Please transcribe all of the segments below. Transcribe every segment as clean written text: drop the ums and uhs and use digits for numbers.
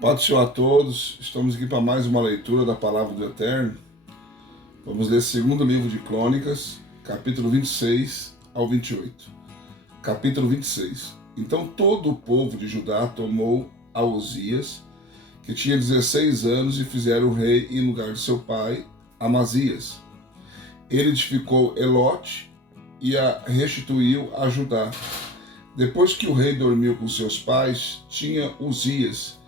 Paz do Senhor a todos, estamos aqui para mais uma leitura da Palavra do Eterno. Vamos ler o segundo livro de Crônicas, capítulo 26 ao 28. Capítulo 26. Então todo o povo de Judá tomou a Uzias, que tinha 16 anos, e fizeram o rei em lugar de seu pai, Amazias. Ele edificou Elote e a restituiu a Judá. Depois que o rei dormiu com seus pais, tinha Uzias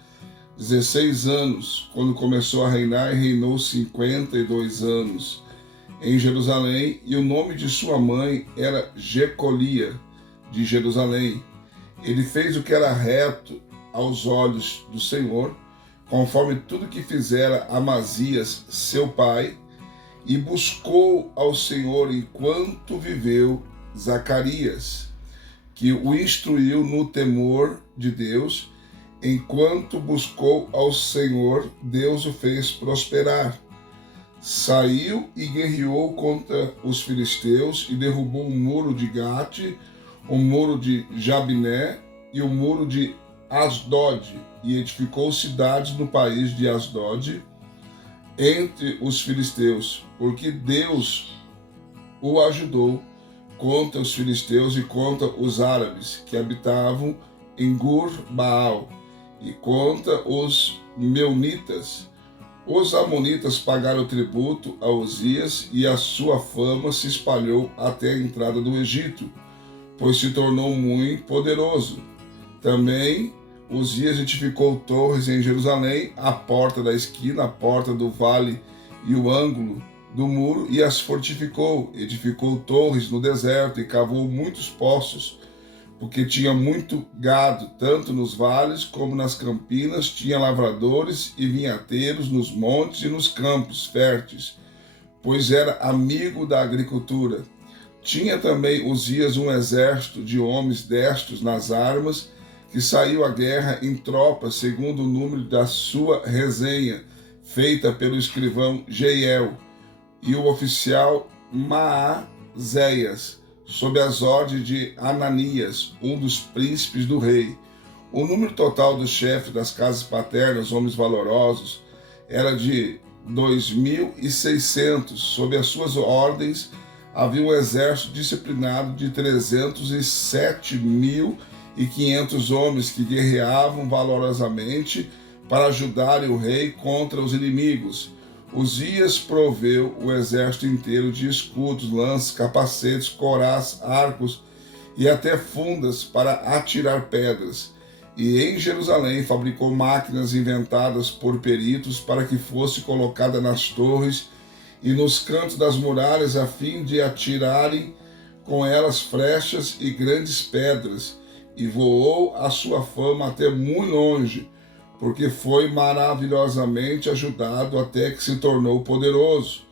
16 anos, quando começou a reinar, e reinou 52 anos em Jerusalém, e o nome de sua mãe era Jecolia, de Jerusalém. Ele fez o que era reto aos olhos do Senhor, conforme tudo que fizera Amazias, seu pai, e buscou ao Senhor enquanto viveu Zacarias, que o instruiu no temor de Deus. Enquanto buscou ao Senhor, Deus o fez prosperar. Saiu e guerreou contra os filisteus e derrubou o muro de Gate, o muro de Jabiné e o muro de Asdod, e edificou cidades no país de Asdod entre os filisteus, porque Deus o ajudou contra os filisteus e contra os árabes que habitavam em Gur-Baal, e contra os meunitas. Os amonitas pagaram tributo a Uzias, e a sua fama se espalhou até a entrada do Egito, pois se tornou muito poderoso. Também Uzias edificou torres em Jerusalém, a porta da esquina, a porta do vale e o ângulo do muro, e as fortificou. Edificou torres no deserto e cavou muitos poços, porque tinha muito gado, tanto nos vales como nas campinas, tinha lavradores e vinhateiros nos montes e nos campos férteis, pois era amigo da agricultura. Tinha também Uzias um exército de homens destros nas armas, que saiu à guerra em tropas, segundo o número da sua resenha, feita pelo escrivão Jeiel e o oficial Maazéias, sob as ordens de Ananias, um dos príncipes do rei. O número total dos chefes das casas paternas, homens valorosos, era de 2.600. Sob as suas ordens havia um exército disciplinado de 307.500 homens que guerreavam valorosamente para ajudarem o rei contra os inimigos. Uzias proveu o exército inteiro de escudos, lanças, capacetes, corás, arcos e até fundas para atirar pedras. E em Jerusalém fabricou máquinas inventadas por peritos para que fosse colocada nas torres e nos cantos das muralhas, a fim de atirarem com elas flechas e grandes pedras. E voou a sua fama até muito longe, porque foi maravilhosamente ajudado até que se tornou poderoso.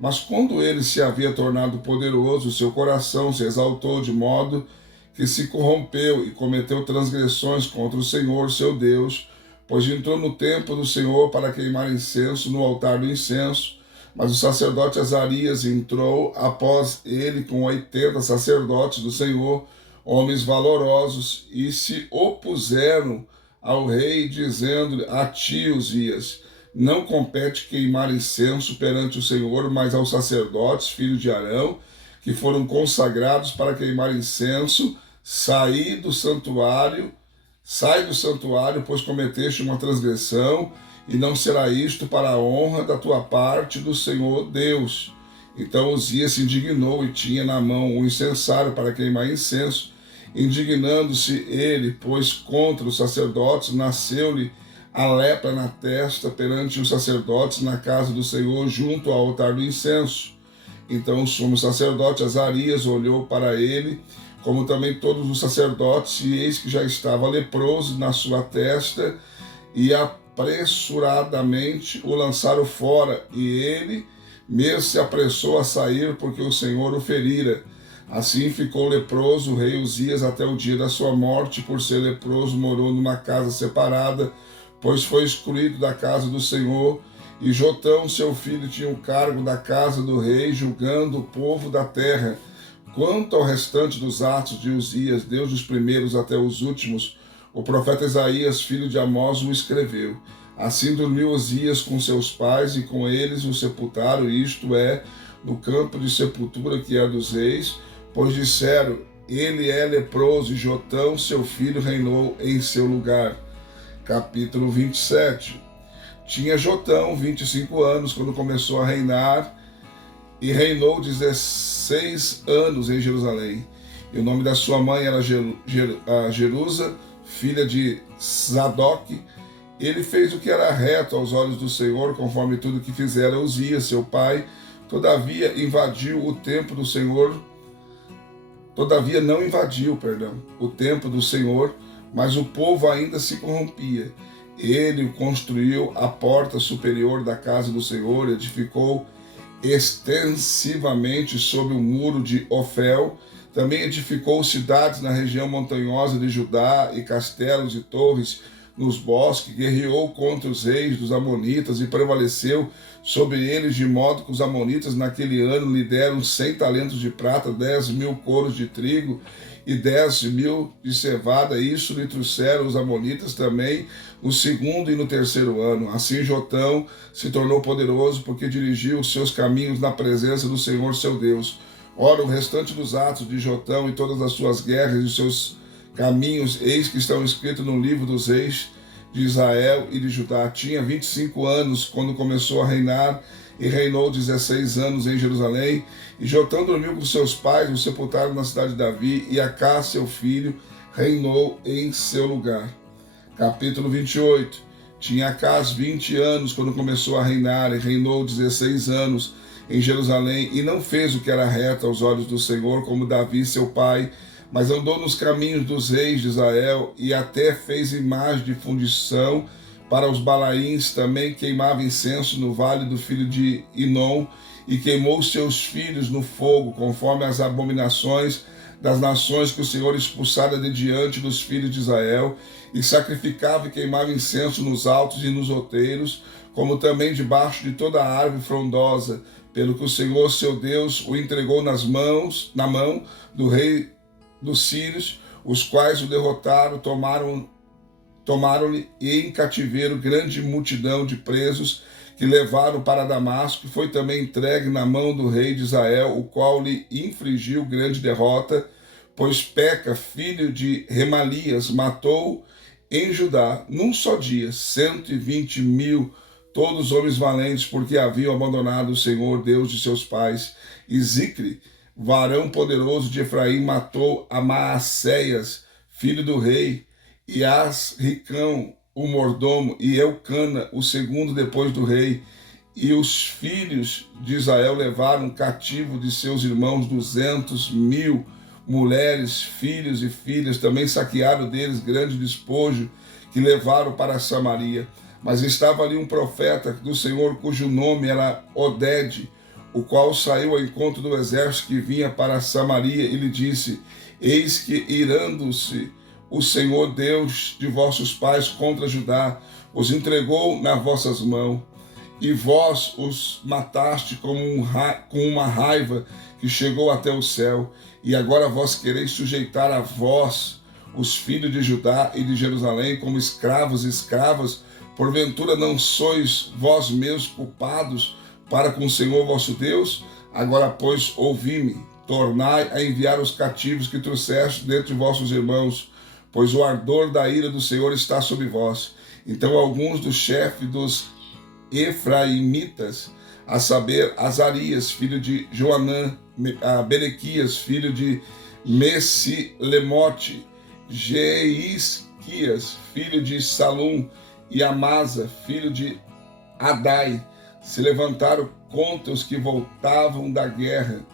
Mas quando ele se havia tornado poderoso, seu coração se exaltou de modo que se corrompeu e cometeu transgressões contra o Senhor, seu Deus, pois entrou no templo do Senhor para queimar incenso no altar do incenso. Mas o sacerdote Azarias entrou após ele com 80 sacerdotes do Senhor, homens valorosos, e se opuseram ao rei, dizendo-lhe: a ti, Uzias, não compete queimar incenso perante o Senhor, mas aos sacerdotes, filhos de Arão, que foram consagrados para queimar incenso. Sai do santuário, pois cometeste uma transgressão, e não será isto para a honra da tua parte do Senhor Deus. Então Uzias se indignou e tinha na mão um incensário para queimar incenso. Indignando-se ele, pois contra os sacerdotes, nasceu-lhe a lepra na testa perante os sacerdotes na casa do Senhor, junto ao altar do incenso. Então o sumo sacerdote Azarias olhou para ele, como também todos os sacerdotes, e eis que já estava leproso na sua testa, e apressuradamente o lançaram fora, e ele mesmo se apressou a sair, porque o Senhor o ferira. Assim ficou leproso o rei Uzias até o dia da sua morte. Por ser leproso, morou numa casa separada, pois foi excluído da casa do Senhor. E Jotão, seu filho, tinha o cargo da casa do rei, julgando o povo da terra. Quanto ao restante dos atos de Uzias, desde os primeiros até os últimos, o profeta Isaías, filho de Amós, o escreveu. Assim dormiu Osias com seus pais, e com eles o sepultaram, isto é, no campo de sepultura que é dos reis, pois disseram, ele é leproso, e Jotão, seu filho, reinou em seu lugar. Capítulo 27. Tinha Jotão 25 anos quando começou a reinar, e reinou 16 anos em Jerusalém. E o nome da sua mãe era Jerusa, filha de Zadok. Ele fez o que era reto aos olhos do Senhor, conforme tudo que fizera Uzias, seu pai. Todavia invadiu o templo do Senhor. Todavia não invadiu, o templo do Senhor, mas o povo ainda se corrompia. Ele construiu a porta superior da casa do Senhor, edificou extensivamente sob o muro de Ofel. Também edificou cidades na região montanhosa de Judá e castelos e torres nos bosques, guerreou contra os reis dos amonitas e prevaleceu sobre eles, de modo que os amonitas naquele ano lhe deram 100 talentos de prata, 10.000 coros de trigo e 10.000 de cevada. Isso lhe trouxeram os amonitas também no segundo e no terceiro ano. Assim Jotão se tornou poderoso, porque dirigiu os seus caminhos na presença do Senhor seu Deus. Ora, o restante dos atos de Jotão e todas as suas guerras e os seus caminhos, eis que estão escritos no livro dos reis de Israel e de Judá. Tinha 25 anos quando começou a reinar, e reinou 16 anos em Jerusalém. E Jotão dormiu com seus pais, o sepultaram na cidade de Davi, e Acás, seu filho, reinou em seu lugar. Capítulo 28. Tinha Acás 20 anos quando começou a reinar, e reinou 16 anos em Jerusalém, e não fez o que era reto aos olhos do Senhor, como Davi, seu pai, mas andou nos caminhos dos reis de Israel, e até fez imagem de fundição para os balaíns. Também queimava incenso no vale do filho de Inom, e queimou seus filhos no fogo, conforme as abominações das nações que o Senhor expulsara de diante dos filhos de Israel, e sacrificava e queimava incenso nos altos e nos outeiros, como também debaixo de toda a árvore frondosa, pelo que o Senhor seu Deus o entregou na mão do rei dos sírios, os quais o derrotaram, tomaram-lhe em cativeiro grande multidão de presos, que levaram para Damasco. Foi também entregue na mão do rei de Israel, o qual lhe infligiu grande derrota, pois Peca, filho de Remalias, matou em Judá, num só dia, 120.000, todos homens valentes, porque haviam abandonado o Senhor, Deus de seus pais. E Zicre, varão poderoso de Efraim, matou a Maacéias, filho do rei, e Asricão, o mordomo, e Eucana, o segundo depois do rei. E os filhos de Israel levaram cativo de seus irmãos 200.000 mulheres, filhos e filhas. Também saquearam deles grande despojo, que levaram para Samaria. Mas estava ali um profeta do Senhor, cujo nome era Oded, o qual saiu ao encontro do exército que vinha para Samaria, e lhe disse: eis que, irando-se o Senhor Deus de vossos pais contra Judá, os entregou nas vossas mãos, e vós os mataste com uma raiva que chegou até o céu. E agora vós quereis sujeitar a vós os filhos de Judá e de Jerusalém como escravos e escravas. Porventura não sois vós mesmos culpados para com o Senhor vosso Deus? Agora, pois, ouvi-me, tornai a enviar os cativos que trouxeste dentre vossos irmãos, pois o ardor da ira do Senhor está sobre vós. Então alguns dos chefes dos Efraimitas, a saber, Azarias, filho de Joanã, Berequias, filho de Messilemote, Jeisquias, filho de Salum, e Amasa, filho de Adai, se levantaram contra os que voltavam da guerra,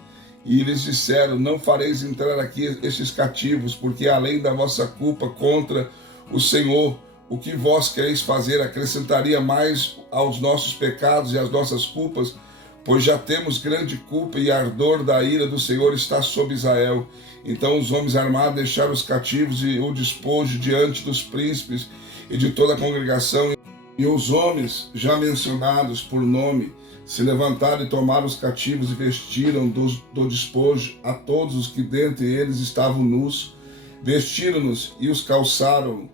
e lhes disseram: não fareis entrar aqui estes cativos, porque além da vossa culpa contra o Senhor, o que vós quereis fazer acrescentaria mais aos nossos pecados e às nossas culpas, pois já temos grande culpa, e ardor da ira do Senhor está sobre Israel. Então os homens armados deixaram os cativos e o despojo diante dos príncipes e de toda a congregação, e os homens já mencionados por nome se levantaram e tomaram os cativos e vestiram do despojo a todos os que dentre eles estavam nus, vestiram-nos e os calçaram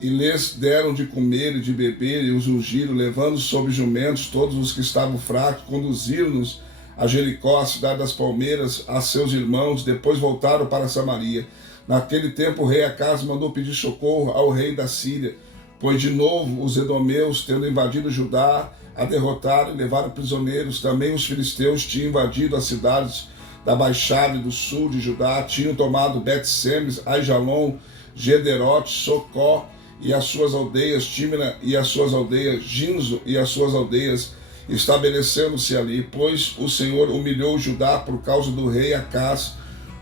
e lhes deram de comer e de beber, e os ungiram, levando sobre jumentos todos os que estavam fracos, conduziram-nos a Jericó, a cidade das palmeiras, a seus irmãos, depois voltaram para Samaria. Naquele tempo o rei Acaz mandou pedir socorro ao rei da Síria, pois de novo os edomeus, tendo invadido Judá, a derrotaram e levaram prisioneiros. Também os filisteus tinham invadido as cidades da Baixada e do sul de Judá, tinham tomado Bet-Semes, Aijalon, Gederote, Socó e as suas aldeias, Tímina e as suas aldeias, Ginzo e as suas aldeias, estabelecendo-se ali, pois o Senhor humilhou Judá por causa do rei Acaz,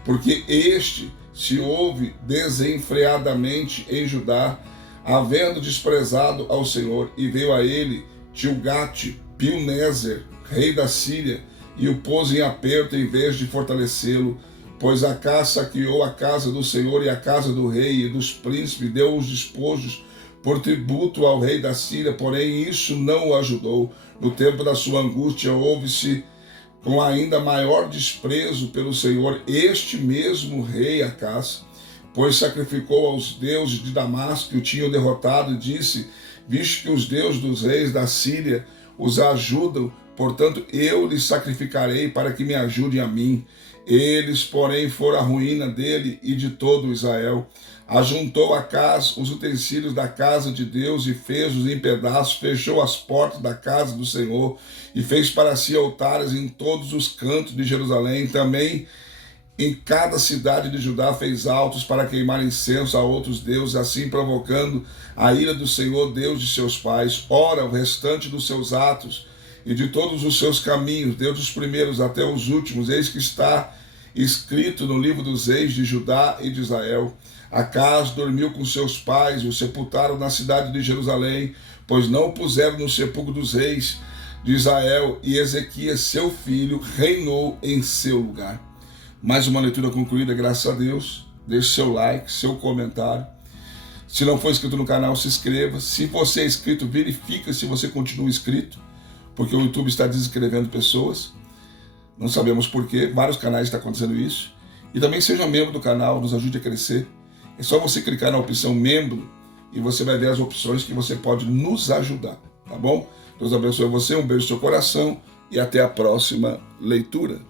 porque este se houve desenfreadamente em Judá, havendo desprezado ao Senhor, e veio a ele Tilgate-Pilneser, rei da Síria, e o pôs em aperto em vez de fortalecê-lo, pois Acaz saqueou a casa do Senhor e a casa do rei e dos príncipes, deu os despojos por tributo ao rei da Síria, porém isso não o ajudou. No tempo da sua angústia, houve-se com ainda maior desprezo pelo Senhor este mesmo rei Acaz, pois sacrificou aos deuses de Damasco que o tinham derrotado, e disse: visto que os deuses dos reis da Síria os ajudam, portanto eu lhes sacrificarei para que me ajudem a mim. Eles, porém, foram a ruína dele e de todo Israel. Ajuntou Acaz os utensílios da casa de Deus e fez-os em pedaços, fechou as portas da casa do Senhor e fez para si altares em todos os cantos de Jerusalém. Também em cada cidade de Judá fez altos para queimar incenso a outros deuses, assim provocando a ira do Senhor, Deus de seus pais. Ora, o restante dos seus atos e de todos os seus caminhos, desde os primeiros até os últimos, eis que está escrito no livro dos reis de Judá e de Israel. Acaz dormiu com seus pais e o sepultaram na cidade de Jerusalém, pois não o puseram no sepulcro dos reis de Israel, e Ezequias, seu filho, reinou em seu lugar. Mais uma leitura concluída, graças a Deus. Deixe seu like, seu comentário. Se não for inscrito no canal, se inscreva. Se você é inscrito, verifica se você continua inscrito, porque o YouTube está desinscrevendo pessoas. Não sabemos porquê, vários canais estão acontecendo isso. E também seja membro do canal, nos ajude a crescer. É só você clicar na opção membro e você vai ver as opções que você pode nos ajudar, tá bom? Deus abençoe você, um beijo no seu coração e até a próxima leitura.